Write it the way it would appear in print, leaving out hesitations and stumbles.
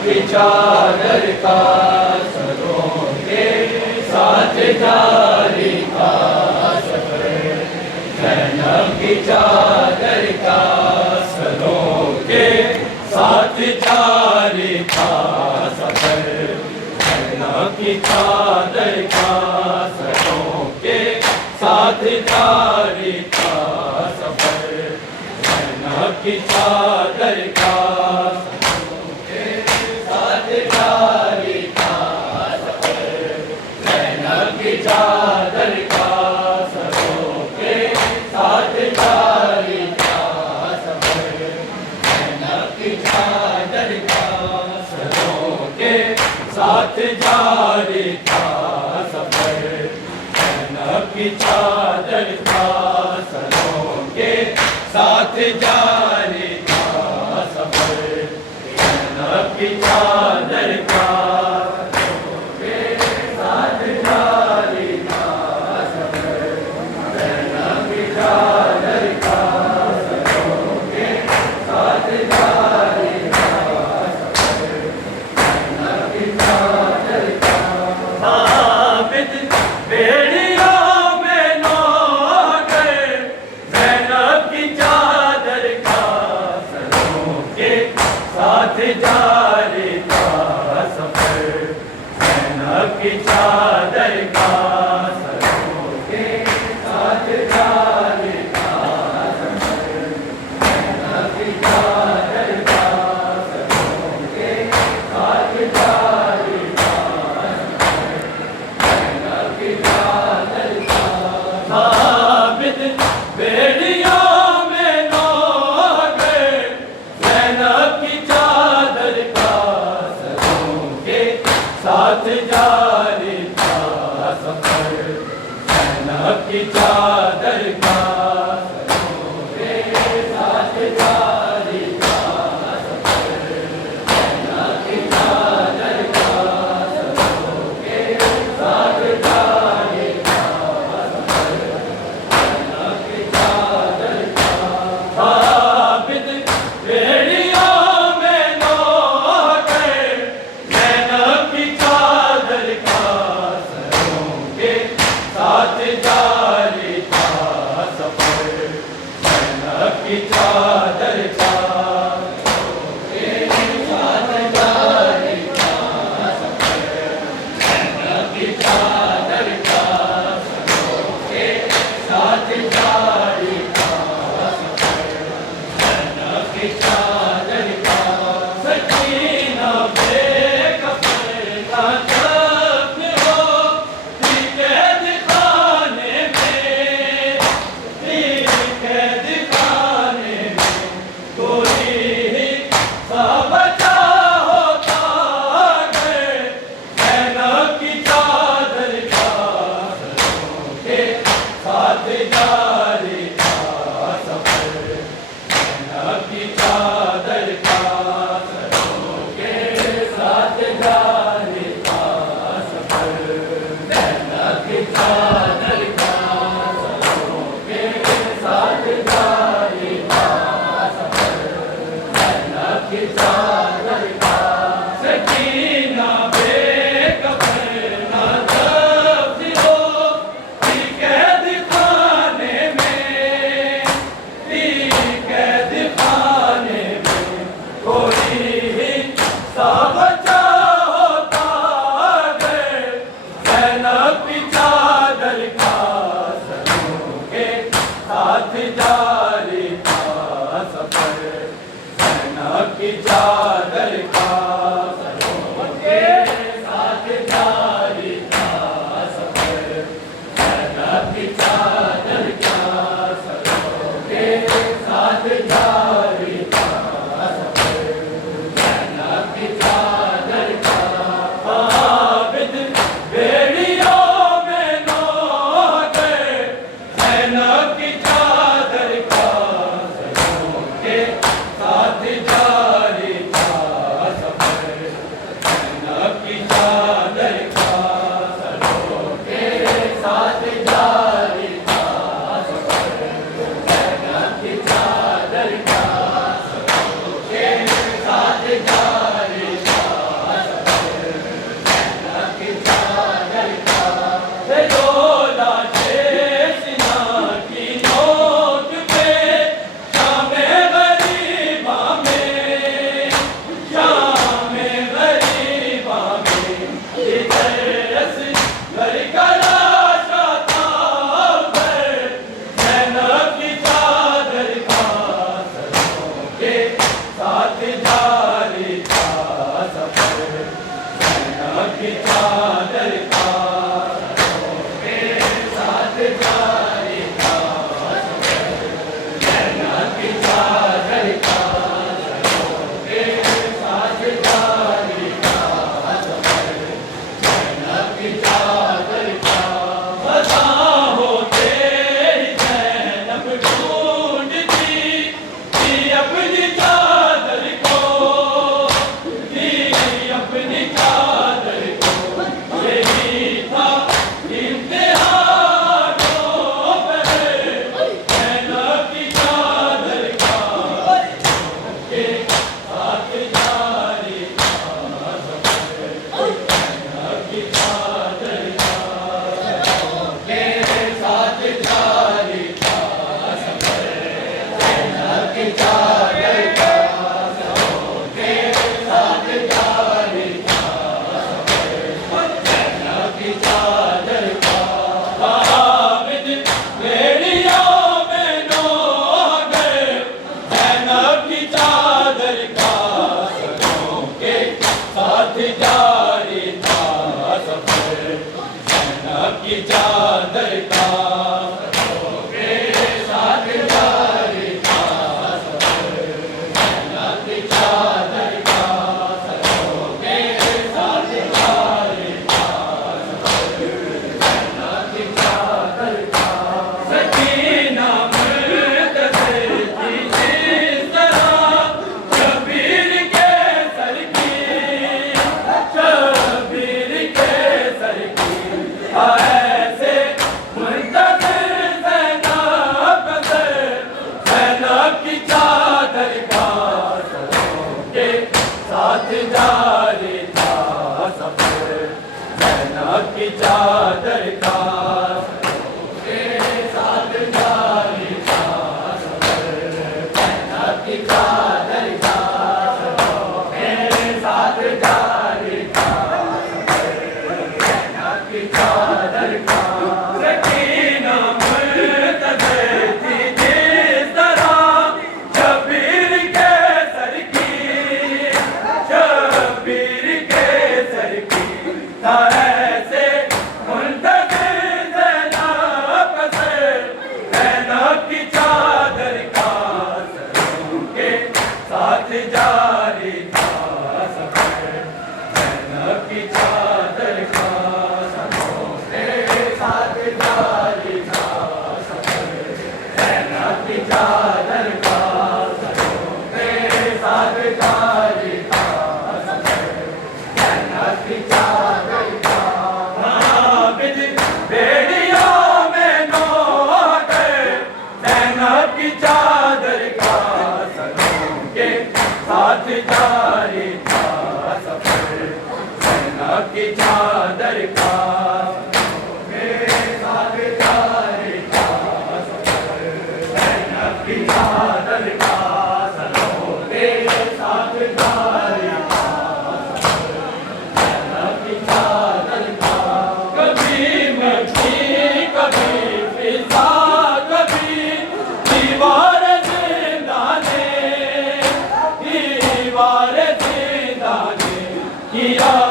की चादर का सरों के साथ जारी था सफर। जैनब की चादर का सरों के साथ जारी था सफर। जैनब की चादर का सरों के साथ जारी था सफर। जैनब की चादर का चादर का सरों के साथ जारी था सफर। जैनब की चादर का सरों के साथ जारी था सफर। जैनब की चादर का सरों के साथ जारी था सफर। जैनब की चादर का जारी था सफर। जैनब की चादर का सरों के साथ जारी था सफर। जैनब की चादर का सरों के साथ जारी था सफर। जैनब की चादर का साबित बेड़ियों में नो गए। जैनब की साथ जारी था सफर। जैनब की चादर का सरों के साथ जारी था सफर। जैनब की चादर का सरों के साथ जारी था सफर। जैनब की चादर का साबित बेड़ियों में नो गए। जैनब की चादर का सरों के साथ जारी था सफर। जैनब की चादर का सरों के साथ जारी था सफर। जैनब की चादर का सरों के साथ जारी था सफर। जैनब की चादर का सकीना बेकफन का दफ्न हो कैद खाने में। कैद खाने में कोई सा बचा होता है। जैनब की चादर का सरों के साथ जारी था सफर। जैनब की चादर का सरों के साथ जारी था सफर। जैनब की चादर का सरों के साथ जारी था सफर। जैनब की चादर का सकीना बेकफन का दफ्न हो कैद खाने में। कैद खाने में कोई सा बचा होता है। जैनब की चादर का सरों के साथ जारी था सफर। जैनब की चादर का सरों के साथ जारी था सफर। जैनब की चादर का सरों के साथ जारी था सफर। जैनब की चादर का आबिद बेड़ियों में नो गए। जैनब की चादर का सरों के साथ जारी था सफर। जैनब की चादर का सरों के साथ जारी था सफर। जैनब की चादर का चादर का सनों के साथ जारी था सनक की चादर का कभी मक्खी कभी फिजा कभी दीवार जिंदा ने किया